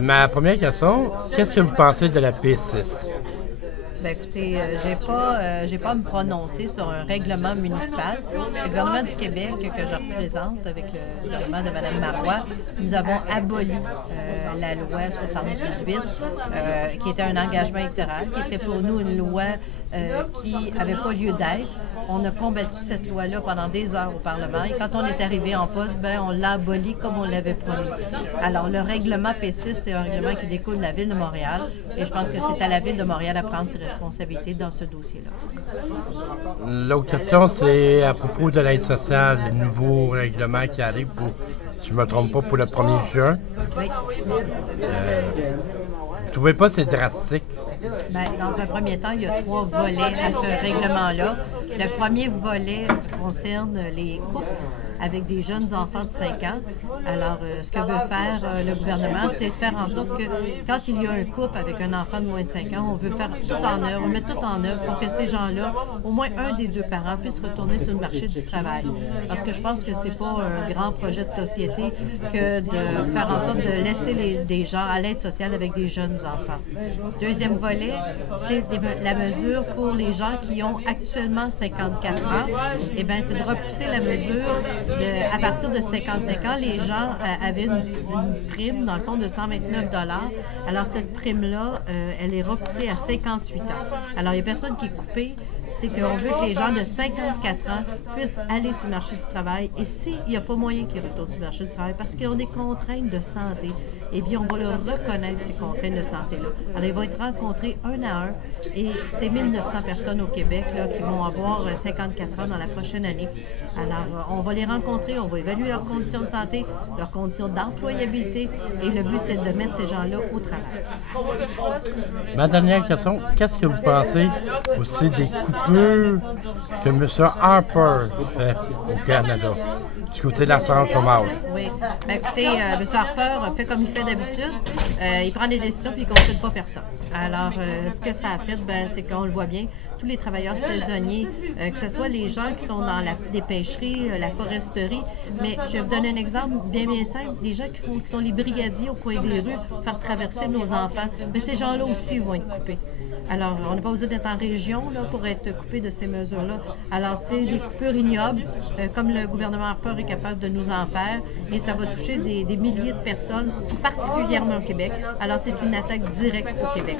Ma première question, qu'est-ce que vous pensez de la P6? Ben écoutez, j'ai pas à me prononcer sur un règlement municipal. Le gouvernement du Québec que je représente avec le gouvernement de Mme Marois, nous avons aboli la loi 78, qui était un engagement électoral, qui était pour nous une loi qui n'avait pas lieu d'être. On a combattu cette loi-là pendant des heures au Parlement et quand on est arrivé en poste, ben, on l'a aboli comme on l'avait promis. Alors, le règlement P6, c'est un règlement qui découle de la Ville de Montréal et je pense que c'est à la Ville de Montréal à prendre ses responsabilités dans ce dossier-là. L'autre question, c'est à propos de l'aide sociale, le nouveau règlement qui arrive, si je ne me trompe pas, pour le 1er juin. Oui. Vous ne trouvez pas que c'est drastique? Bien, dans un premier temps, il y a 3 volets à ce règlement-là. Le premier volet concerne les couples avec des jeunes enfants de 5 ans. Alors, ce que veut faire le gouvernement, c'est de faire en sorte que quand il y a un couple avec un enfant de moins de 5 ans, on veut faire tout en œuvre, on met tout en œuvre pour que ces gens-là, au moins un des 2 parents, puisse retourner sur le marché du travail. Parce que je pense que c'est pas un grand projet de société que de faire en sorte de laisser des gens à l'aide sociale avec des jeunes enfants. Deuxième volet, c'est la mesure pour les gens qui ont actuellement 54 ans. Eh bien, c'est de repousser la mesure à partir de 55 ans, les gens avaient une prime, dans le fond, de 129 $. Alors, cette prime-là, elle est repoussée à 58 ans. Alors, il n'y a personne qui est coupé. C'est qu'on veut que les gens de 54 ans puissent aller sur le marché du travail. Et s'il n'y a pas moyen qu'ils retournent sur le marché du travail parce qu'ils ont des contraintes de santé, eh bien, on va leur reconnaître ces contraintes de santé-là. Alors, ils vont être rencontrés un à un. Et c'est 1900 personnes au Québec là, qui vont avoir 54 ans dans la prochaine année. Alors, on va les rencontrer, on va évaluer leurs conditions de santé, leurs conditions d'employabilité. Et le but, c'est de mettre ces gens-là au travail. Ma dernière question, qu'est-ce que vous pensez aussi des coupures que M. Harper fait au Canada, du côté de l'assurance chômage? Oui. Bien, écoutez, M. Harper fait comme il fait d'habitude. Il prend des décisions puis il ne consulte pas personne. Alors, ce que ça a fait, c'est qu'on le voit bien, tous les travailleurs saisonniers, que ce soit les gens qui sont dans les pêcheries, la foresterie, mais je vais vous donner un exemple bien simple, les gens qui sont les brigadiers au coin des rues pour faire traverser nos enfants, mais ces gens-là aussi vont être coupés. Alors, on n'a pas besoin d'être en région là, pour être coupé de ces mesures-là. Alors, c'est des coupures ignobles, comme le gouvernement Harper est capable de nous en faire, et ça va toucher des milliers de personnes, particulièrement au Québec. Alors, c'est une attaque directe au Québec.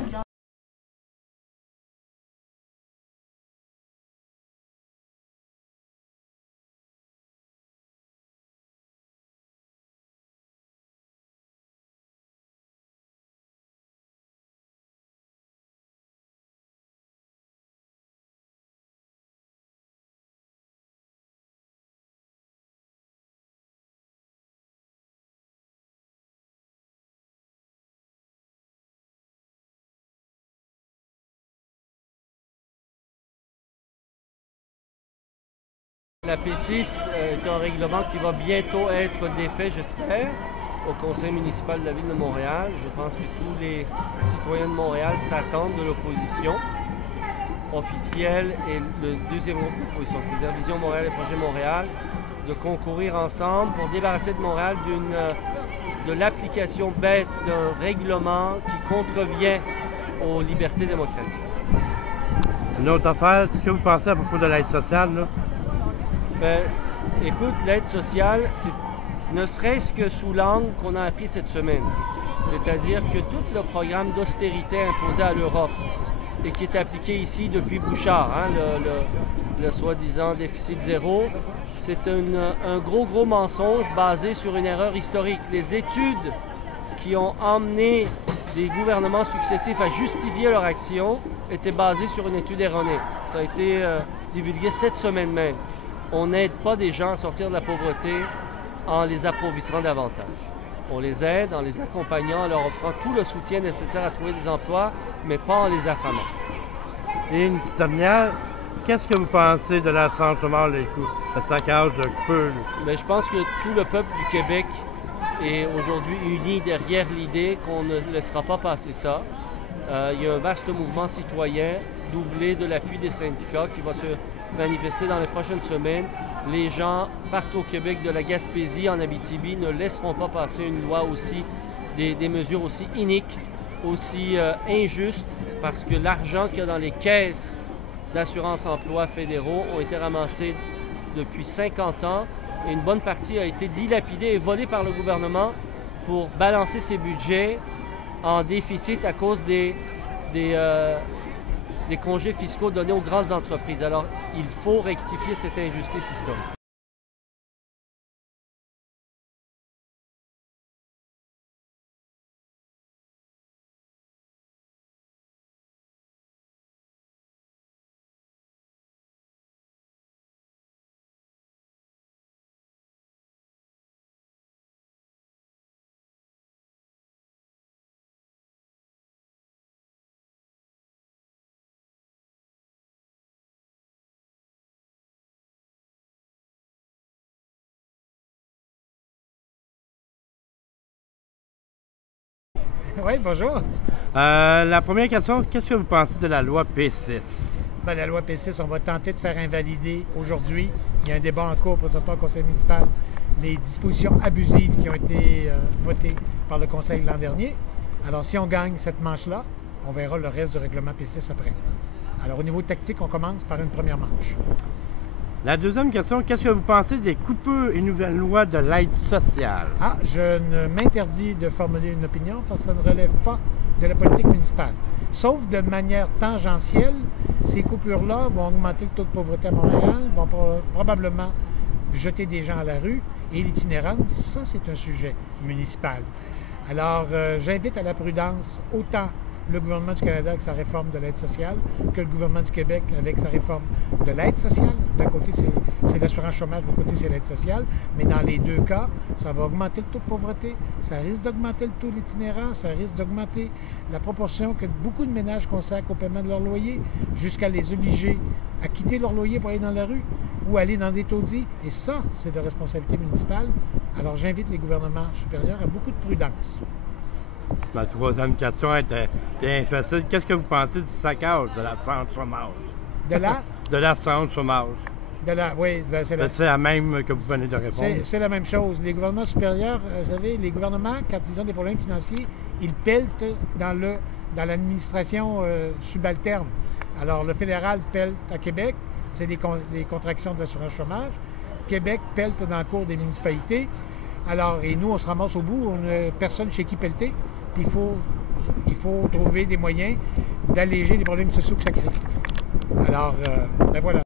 La P6 est un règlement qui va bientôt être défait, j'espère, au conseil municipal de la Ville de Montréal. Je pense que tous les citoyens de Montréal s'attendent de l'opposition officielle et le deuxième groupe d'opposition, c'est-à-dire Vision Montréal et Projet Montréal, de concourir ensemble pour débarrasser de Montréal de l'application bête d'un règlement qui contrevient aux libertés démocratiques. Une autre affaire, qu'est-ce que vous pensez à propos de l'aide sociale, là? Écoute, l'aide sociale, ne serait-ce que sous l'angle qu'on a appris cette semaine. C'est-à-dire que tout le programme d'austérité imposé à l'Europe et qui est appliqué ici depuis Bouchard, hein, le soi-disant déficit zéro, c'est un gros mensonge basé sur une erreur historique. Les études qui ont emmené des gouvernements successifs à justifier leur action étaient basées sur une étude erronée. Ça a été divulgué cette semaine même. On n'aide pas des gens à sortir de la pauvreté en les appauvrissant davantage. On les aide en les accompagnant, en leur offrant tout le soutien nécessaire à trouver des emplois, mais pas en les affamant. Et une petite dernière, qu'est-ce que vous pensez de l'assurance chômage, le saccage de coupure? Je pense que tout le peuple du Québec est aujourd'hui uni derrière l'idée qu'on ne laissera pas passer ça. Il y a un vaste mouvement citoyen, doublé de l'appui des syndicats, qui va se manifester dans les prochaines semaines. Les gens partout au Québec, de la Gaspésie en Abitibi, ne laisseront pas passer une loi aussi des mesures aussi iniques, aussi injustes, parce que l'argent qu'il y a dans les caisses d'assurance-emploi fédéraux ont été ramassés depuis 50 ans et une bonne partie a été dilapidée et volée par le gouvernement pour balancer ses budgets en déficit à cause des congés fiscaux donnés aux grandes entreprises. Alors, il faut rectifier cette injustice historique. Oui, bonjour. La première question, qu'est-ce que vous pensez de la loi P6? Ben, la loi P6, on va tenter de faire invalider aujourd'hui. Il y a un débat en cours présentement au conseil municipal. Les dispositions abusives qui ont été votées par le conseil l'an dernier. Alors, si on gagne cette manche-là, on verra le reste du règlement P6 après. Alors, au niveau tactique, on commence par une première manche. La deuxième question, qu'est-ce que vous pensez des coupures et nouvelles lois de l'aide sociale? Ah, je ne m'interdis de formuler une opinion parce que ça ne relève pas de la politique municipale. Sauf de manière tangentielle, ces coupures-là vont augmenter le taux de pauvreté à Montréal, vont probablement jeter des gens à la rue, et l'itinérance, ça c'est un sujet municipal. Alors, j'invite à la prudence autant le gouvernement du Canada avec sa réforme de l'aide sociale que le gouvernement du Québec avec sa réforme de l'aide sociale. D'un côté, c'est l'assurance chômage, de l'autre côté, c'est l'aide sociale. Mais dans les deux cas, ça va augmenter le taux de pauvreté, ça risque d'augmenter le taux d'itinérance, ça risque d'augmenter la proportion que beaucoup de ménages consacrent au paiement de leur loyer, jusqu'à les obliger à quitter leur loyer pour aller dans la rue ou aller dans des taudis. Et ça, c'est de responsabilité municipale. Alors, j'invite les gouvernements supérieurs à beaucoup de prudence. Ma troisième question était bien facile. Qu'est-ce que vous pensez du saccage de l'assurance chômage? De la? De l'assurance chômage. Oui, ben c'est la même que vous venez de répondre. C'est la même chose. Les gouvernements supérieurs, vous savez, les gouvernements, quand ils ont des problèmes financiers, ils peltent dans l'administration subalterne. Alors, le fédéral pelte à Québec, c'est des contractions de l'assurance chômage. Québec pelte dans le cours des municipalités. Alors, et nous, on se ramasse au bout, on n'a personne chez qui pelleter. Puis il faut trouver des moyens d'alléger les problèmes sociaux que ça crée. Alors, ben voilà.